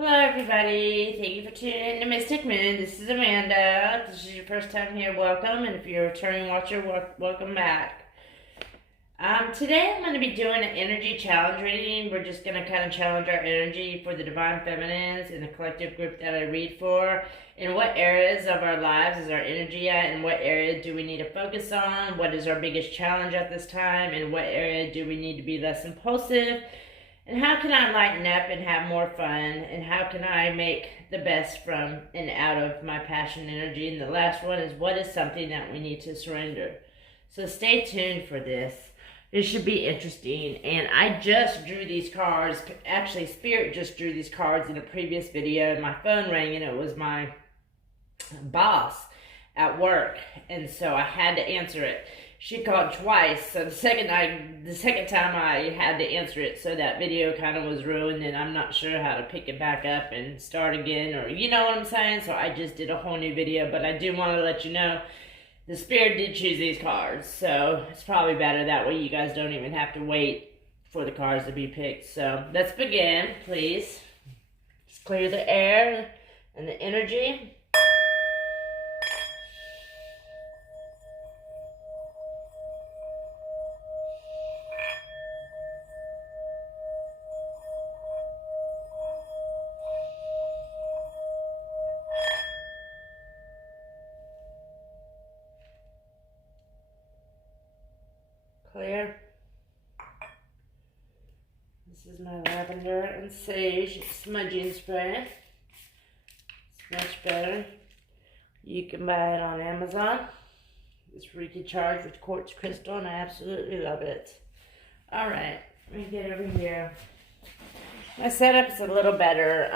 Hello, everybody. Thank you for tuning in to Mystic Moon. This is Amanda. If this is your first time here, welcome. And if you're a returning watcher, welcome back. Today I'm going to be doing an energy challenge reading. We're just going to kind of challenge our energy for the Divine Feminines in the collective group that I read for. In what areas of our lives is our energy at? And what area do we need to focus on? What is our biggest challenge at this time? And what area do we need to be less impulsive? And how can I lighten up and have more fun? And how can I make the best from and out of my passion energy? And the last one is, what is something that we need to surrender? So stay tuned for this. It should be interesting. And I just drew these cards. Actually, Spirit just drew these cards in a previous video. My phone rang and it was my boss at work. And so I had to answer it. She called twice, so the second time I had to answer it, so that video kind of was ruined, and I'm not sure how to pick it back up and start again, or you know what I'm saying? So I just did a whole new video, but I do want to let you know the Spirit did choose these cards, so it's probably better that way. You guys don't even have to wait for the cards to be picked. So let's begin, please. Just clear the air and the energy. Clear. This is my lavender and sage smudging spray. It's much better. You can buy it on Amazon. It's Reiki charged with quartz crystal, and I absolutely love it. Alright, let me get over here. My setup's a little better.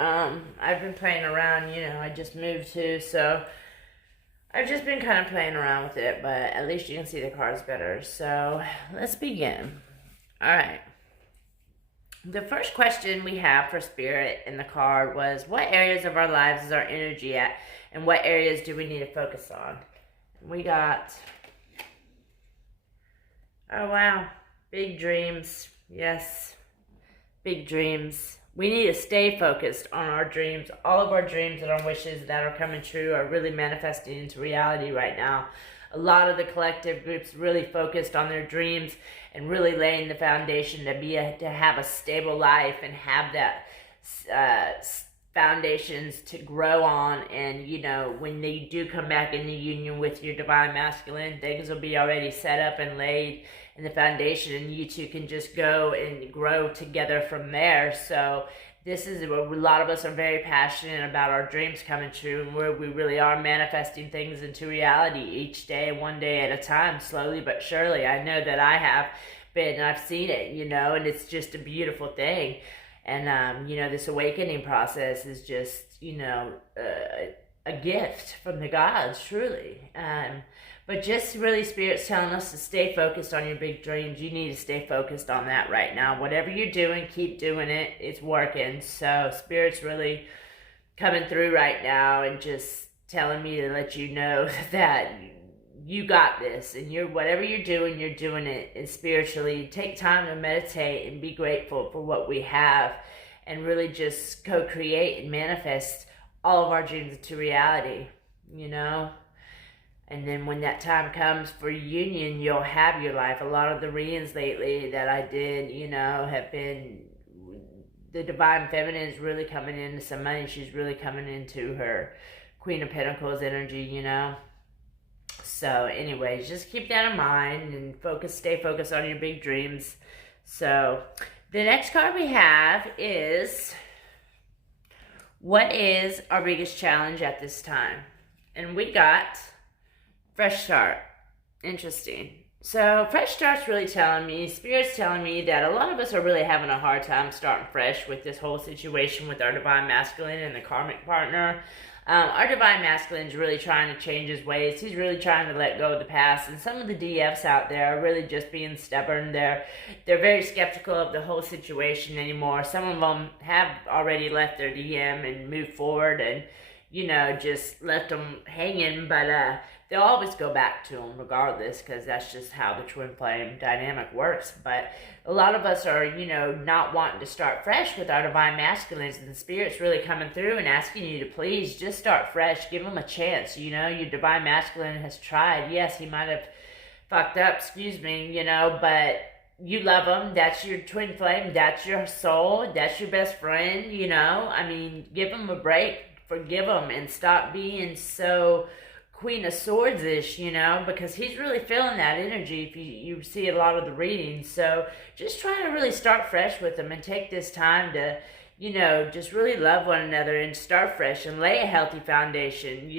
I've been playing around, I just moved too, so I've just been kind of playing around with it, but at least you can see the cards better. So let's begin. All right. The first question we have for Spirit in the card was, what areas of our lives is our energy at, and what areas do we need to focus on? We got, oh wow, big dreams. Yes, big dreams. We need to stay focused on our dreams. All of our dreams and our wishes that are coming true are really manifesting into reality right now. A lot of the collective groups really focused on their dreams and really laying the foundation to have a stable life and have that foundations to grow on. And when they do come back into union with your divine masculine, things will be already set up and laid in the foundation, and you two can just go and grow together from there. So this is where a lot of us are very passionate about our dreams coming true, and where we really are manifesting things into reality each day, one day at a time, slowly but surely. I know that I have been, I've seen it, and it's just a beautiful thing. And this awakening process is just a gift from the gods, truly. But just really, Spirit's telling us to stay focused on your big dreams. You need to stay focused on that right now. Whatever you're doing, keep doing it. It's working. So Spirit's really coming through right now and just telling me to let you know that you got this. And whatever you're doing it. And spiritually, take time to meditate and be grateful for what we have. And really just co-create and manifest all of our dreams into reality, And then when that time comes for union, you'll have your life. A lot of the readings lately that I did, have been the Divine Feminine is really coming into some money. She's really coming into her Queen of Pentacles energy, So anyways, just keep that in mind and stay focused on your big dreams. So the next card we have is, what is our biggest challenge at this time? And we got fresh start. Interesting. So fresh start's really telling me, Spirit's telling me that a lot of us are really having a hard time starting fresh with this whole situation with our Divine Masculine and the karmic partner. Our Divine Masculine is really trying to change his ways. He's really trying to let go of the past. And some of the DFs out there are really just being stubborn. They're very skeptical of the whole situation anymore. Some of them have already left their DM and moved forward and, just left them hanging. But they'll always go back to them regardless, because that's just how the twin flame dynamic works. But a lot of us are, not wanting to start fresh with our divine masculines, and the spirit's really coming through and asking you to please just start fresh. Give them a chance. Your divine masculine has tried. Yes, he might have fucked up, but you love them. That's your twin flame. That's your soul. That's your best friend. Give them a break. Forgive them and stop being so Queen of Swords-ish, because he's really feeling that energy if you see a lot of the readings. So just try to really start fresh with them and take this time to, just really love one another and start fresh and lay a healthy foundation,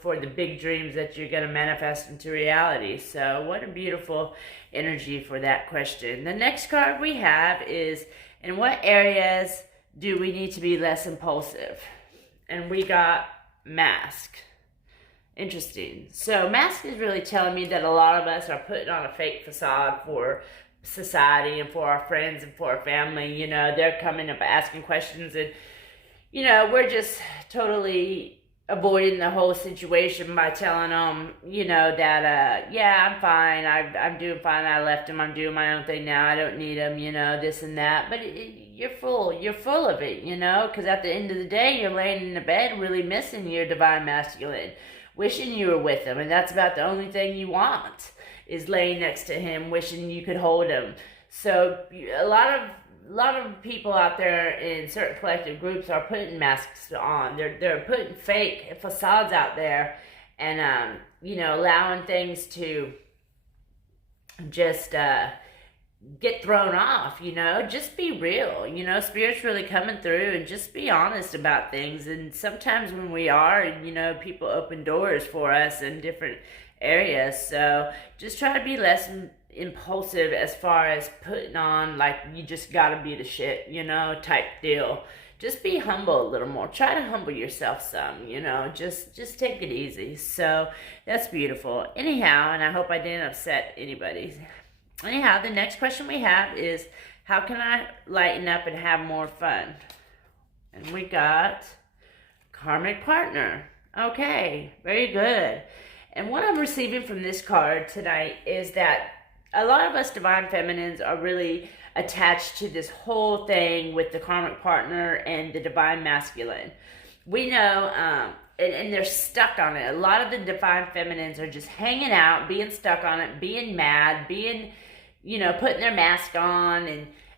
for the big dreams that you're going to manifest into reality. So what a beautiful energy for that question. The next card we have is, in what areas do we need to be less impulsive? And we got Mask. Interesting. So Mask is really telling me that a lot of us are putting on a fake facade for society and for our friends and for our family. They're coming up asking questions, and we're just totally avoiding the whole situation by telling them, that yeah, I'm fine, I'm doing fine, I left him, I'm doing my own thing now, I don't need him, this and that. But you're full of it, because at the end of the day, you're laying in the bed really missing your divine masculine, wishing you were with him, and that's about the only thing you want, is laying next to him, wishing you could hold him. So a lot of people out there in certain collective groups are putting masks on. They're putting fake facades out there, and allowing things to just get thrown off. Just be real. Spirit's really coming through, and just be honest about things. And sometimes when we are, people open doors for us in different areas. So just try to be less impulsive as far as putting on like you just gotta be the shit, type deal. Just be humble a little more. Try to humble yourself some, just take it easy. So that's beautiful. Anyhow, and I hope I didn't upset anybody. Anyhow, the next question we have is, how can I lighten up and have more fun? And we got karmic partner. Okay, very good. And what I'm receiving from this card tonight is that a lot of us divine feminines are really attached to this whole thing with the karmic partner and the divine masculine. We know, and they're stuck on it. A lot of the divine feminines are just hanging out, being stuck on it, being mad, being, putting their mask on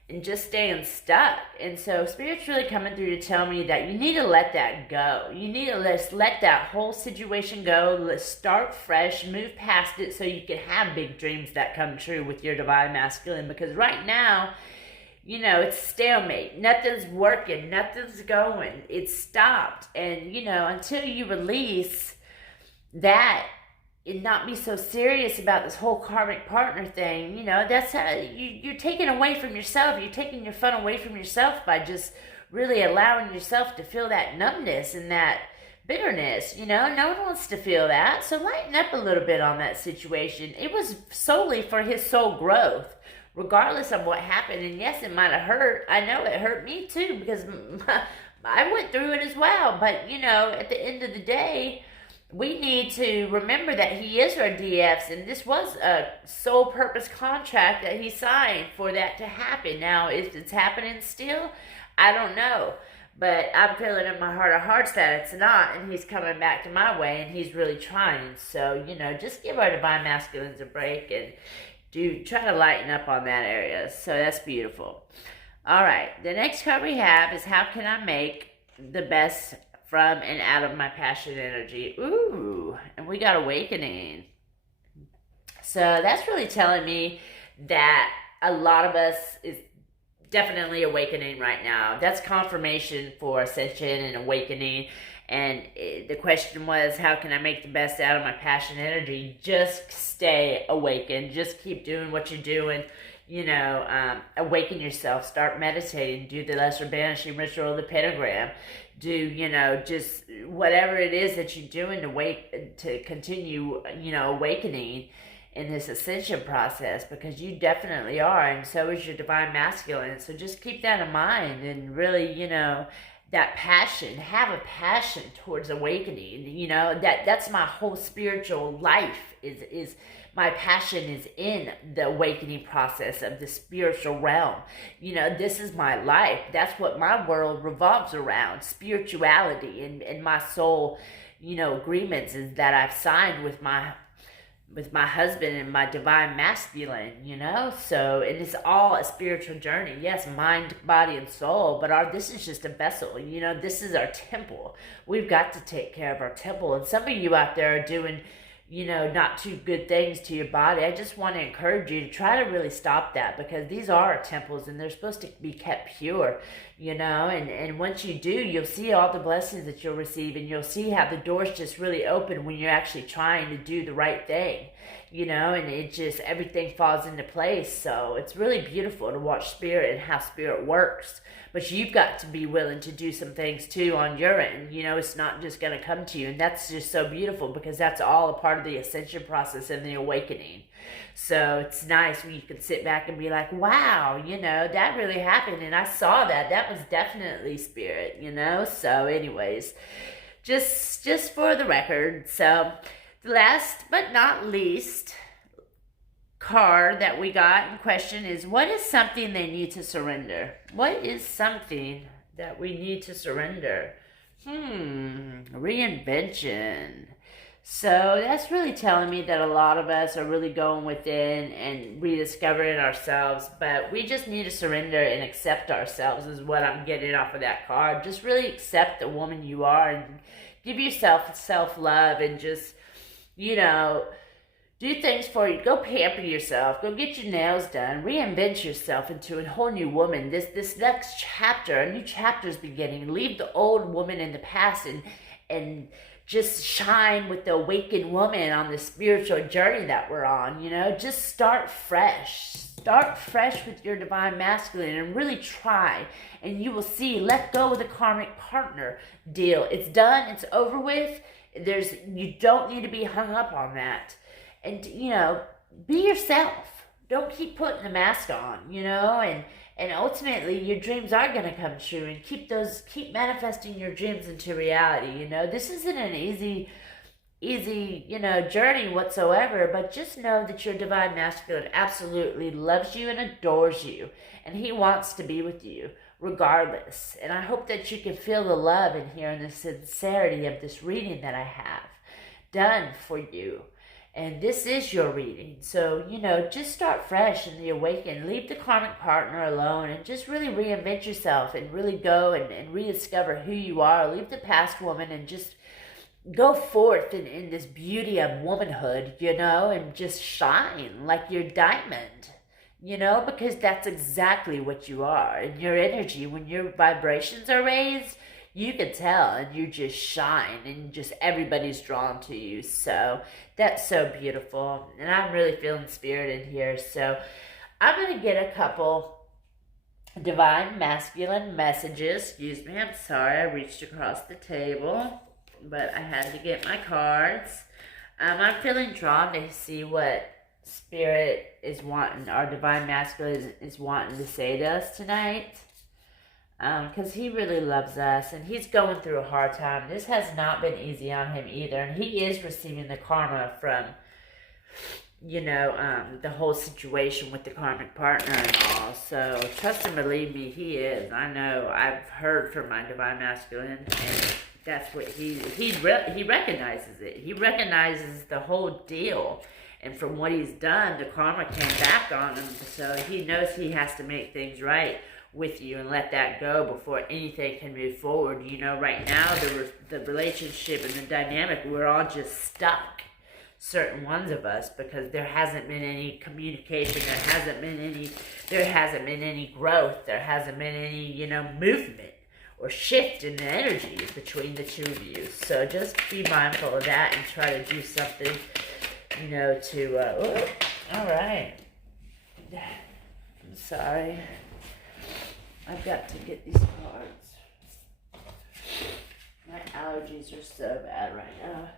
and just staying stuck. And so Spirit's really coming through to tell me that you need to let that go. You need to let that whole situation go. Let's start fresh, move past it, so you can have big dreams that come true with your divine masculine. Because right now, it's stalemate. Nothing's working. Nothing's going. It's stopped. And, until you release that and not be so serious about this whole karmic partner thing, that's how you're taking away from yourself. You're taking your fun away from yourself by just really allowing yourself to feel that numbness and that bitterness. No one wants to feel that. So lighten up a little bit on that situation. It was solely for his soul growth, regardless of what happened. And yes, it might have hurt. I know it hurt me too, because I went through it as well. But, at the end of the day, we need to remember that he is our DFs, and this was a sole purpose contract that he signed for that to happen. Now, if it's happening still, I don't know. But I'm feeling in my heart of hearts that it's not, and he's coming back to my way, and he's really trying. So, just give our divine masculines a break and try to lighten up on that area. So that's beautiful. All right, the next card we have is, how can I make the best from and out of my passion energy? Ooh, and we got awakening. So that's really telling me that a lot of us is definitely awakening right now. That's confirmation for ascension and awakening. And the question was, how can I make the best out of my passion energy? Just stay awakened. Just keep doing what you're doing. Awaken yourself. Start meditating. Do the lesser banishing ritual of the pentagram. Do, just whatever it is that you're doing to continue, awakening in this ascension process, because you definitely are, and so is your divine masculine. So just keep that in mind and really, that passion, have a passion towards awakening. You know, that's my whole spiritual life is my passion is in the awakening process of the spiritual realm. You know, this is my life. That's what my world revolves around, spirituality, and my soul, you know, agreements is that I've signed with my husband and my divine masculine, you know. So it is all a spiritual journey. Yes, mind, body, and soul, but this is just a vessel. You know, this is our temple. We've got to take care of our temple. And some of you out there are doing, you know, not too good things to your body. I just want to encourage you to try to really stop that, because these are our temples and they're supposed to be kept pure, you know. And once you do, you'll see all the blessings that you'll receive, and you'll see how the doors just really open when you're actually trying to do the right thing, you know, and it just, everything falls into place. So it's really beautiful to watch spirit and how spirit works. But you've got to be willing to do some things too on your end. You know, it's not just going to come to you. And that's just so beautiful, because that's all a part of the ascension process and the awakening. So it's nice when you can sit back and be like, wow, you know, that really happened. And I saw that. That was definitely spirit, you know. So anyways, just for the record. So last but not least card that we got in question is, what is something they need to surrender? What is something that we need to surrender? Reinvention. So that's really telling me that a lot of us are really going within and rediscovering ourselves, but we just need to surrender and accept ourselves is what I'm getting off of that card. Just really accept the woman you are and give yourself self-love, and just, you know, do things for you. Go pamper yourself. Go get your nails done. Reinvent yourself into a whole new woman. This next chapter, a new chapter is beginning. Leave the old woman in the past and just shine with the awakened woman on the spiritual journey that we're on. You know, just start fresh. Start fresh with your divine masculine and really try. And you will see, let go of the karmic partner deal. It's done. It's over with. You don't need to be hung up on that. And, you know, be yourself. Don't keep putting the mask on, you know, and ultimately your dreams are going to come true, and keep manifesting your dreams into reality. You know, this isn't an easy, you know, journey whatsoever, but just know that your divine masculine absolutely loves you and adores you, and he wants to be with you regardless. And I hope that you can feel the love in here and the sincerity of this reading that I have done for you. And this is your reading. So, you know, just start fresh in the awaken. Leave the karmic partner alone and just really reinvent yourself and really go and rediscover who you are. Leave the past woman and just go forth in this beauty of womanhood, you know, and just shine like your diamond, you know, because that's exactly what you are. And your energy, when your vibrations are raised, you can tell, and you just shine, and just everybody's drawn to you. So that's so beautiful, and I'm really feeling spirit in here. So I'm going to get a couple divine masculine messages. Excuse me, I'm sorry, I reached across the table, but I had to get my cards. I'm feeling drawn to see what spirit is wanting, our divine masculine is wanting to say to us tonight. Because he really loves us, and he's going through a hard time. This has not been easy on him either, and he is receiving the karma from, you know, the whole situation with the karmic partner and all. So trust and believe me, he is. I know. I've heard from my divine masculine, and that's what he recognizes it. He recognizes the whole deal, and from what he's done, the karma came back on him. So he knows he has to make things right with you and let that go before anything can move forward. You know, right now the relationship and the dynamic, we're all just stuck, certain ones of us, because there hasn't been any communication, there hasn't been any growth, there hasn't been any, you know, movement or shift in the energies between the two of you. So just be mindful of that and try to do something, you know, to all right, I'm sorry, I've got to get these cards. My allergies are so bad right now.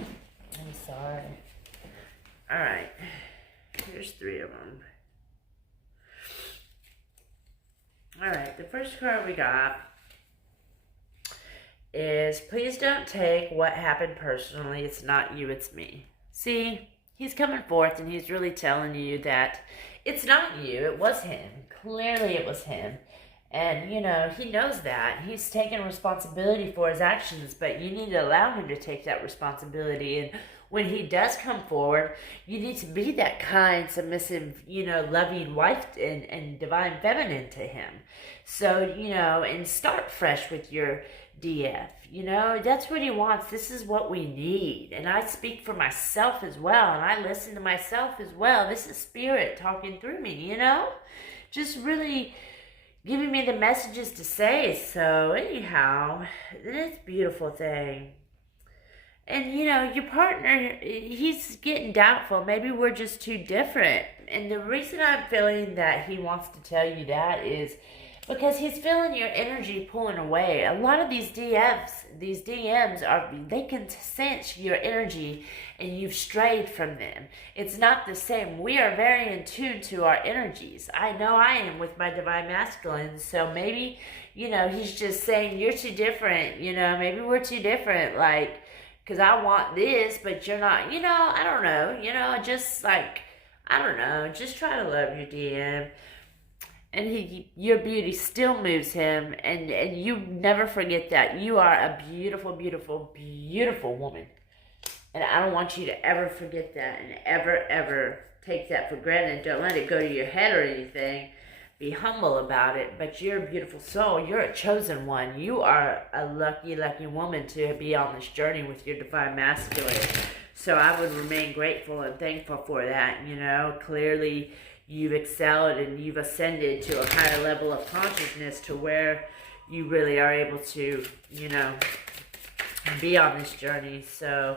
I'm sorry. Alright. Here's 3 of them. Alright, the first card we got is, please don't take what happened personally. It's not you, it's me. See, he's coming forth and he's really telling you that it's not you, it was him. Clearly it was him. And, you know, he knows that. He's taking responsibility for his actions, but you need to allow him to take that responsibility. And when he does come forward, you need to be that kind, submissive, you know, loving wife and divine feminine to him. So, you know, and start fresh with your DF. You know, that's what he wants. This is what we need. And I speak for myself as well. And I listen to myself as well. This is spirit talking through me, you know? Just really giving me the messages to say. So anyhow, it's a beautiful thing. And you know, your partner, he's getting doubtful. Maybe we're just too different. And the reason I'm feeling that he wants to tell you that is because he's feeling your energy pulling away. A lot of these DMs they can sense your energy and you've strayed from them. It's not the same. We are very in tune to our energies. I know I am with my divine masculine. So maybe, you know, he's just saying you're too different. You know, maybe we're too different. Like, because I want this, but you're not, you know, I don't know. You know, just like, I don't know. Just try to love your DM. And your beauty still moves him, and you never forget that. You are a beautiful, beautiful, beautiful woman. And I don't want you to ever forget that and ever take that for granted. Don't let it go to your head or anything. Be humble about it, but you're a beautiful soul. You're a chosen one. You are a lucky, lucky woman to be on this journey with your divine masculine. So I would remain grateful and thankful for that, you know. Clearly, you've excelled and you've ascended to a higher level of consciousness to where you really are able to, you know, be on this journey. So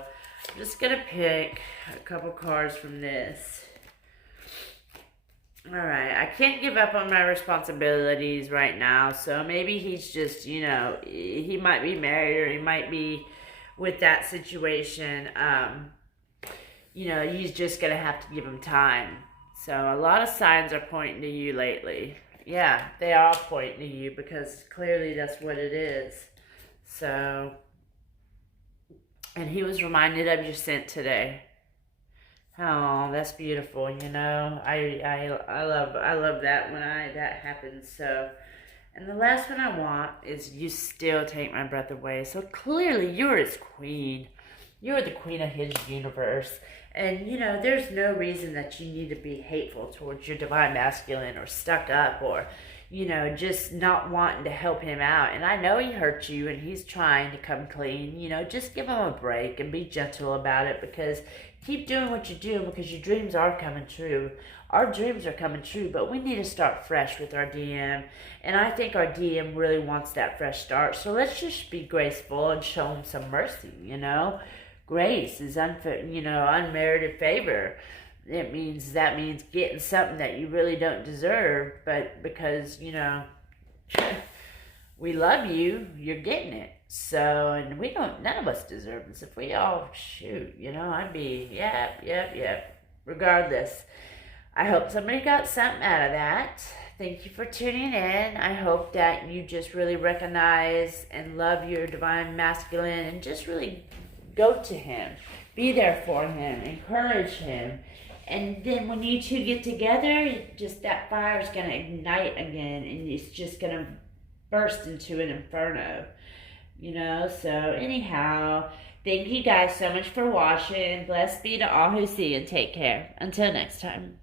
I'm just going to pick a couple cards from this. Alright, I can't give up on my responsibilities right now. So maybe he's just, you know, he might be married or he might be with that situation. You know, he's just going to have to give him time. So a lot of signs are pointing to you lately. Yeah, they are pointing to you because clearly that's what it is. So, and he was reminded of your scent today. Oh, that's beautiful. You know, I love that when that happens. So, and the last one I want is you still take my breath away. So clearly you're his queen. You're the queen of his universe. And, you know, there's no reason that you need to be hateful towards your divine masculine or stuck up or, you know, just not wanting to help him out. And I know he hurt you and he's trying to come clean. You know, just give him a break and be gentle about it, because keep doing what you're doing, because your dreams are coming true. Our dreams are coming true, but we need to start fresh with our DM. And I think our DM really wants that fresh start. So let's just be graceful and show him some mercy, you know. Grace is unmerited favor. That means getting something that you really don't deserve, but because, you know, we love you, you're getting it. So, and none of us deserve this. If we all, shoot, you know, I'd be, yep. Regardless, I hope somebody got something out of that. Thank you for tuning in. I hope that you just really recognize and love your divine masculine and just really go to him, be there for him, encourage him. And then when you two get together, just that fire is going to ignite again, and it's just going to burst into an inferno, you know. So anyhow, thank you guys so much for watching. Blessed be to all who see, and take care. Until next time.